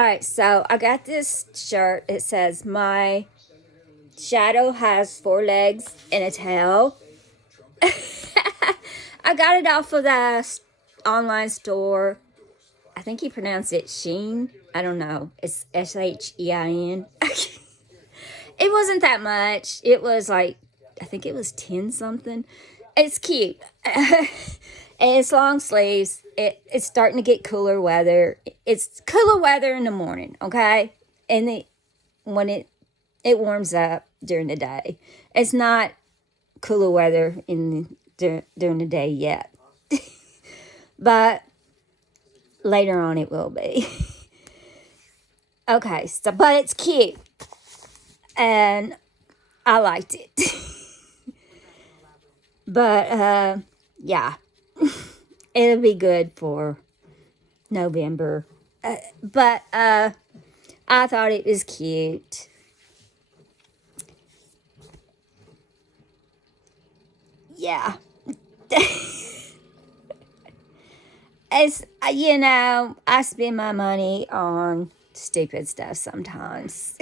All right, so I got this shirt. It says, "My shadow has four legs and a tail." I got it off of that online store. I think you pronounce it Sheen. I don't know. It's Shein. It wasn't that much. It was like, I think it was 10 something. It's cute. And it's long sleeves. It's starting to get cooler weather. It's cooler weather in the morning, okay? And when it warms up during the day. It's not cooler weather during the day yet. But later on it will be. Okay, so but it's cute. And I liked it. But yeah, it'll be good for November. But I thought it was cute. Yeah. It's, I spend my money on stupid stuff sometimes.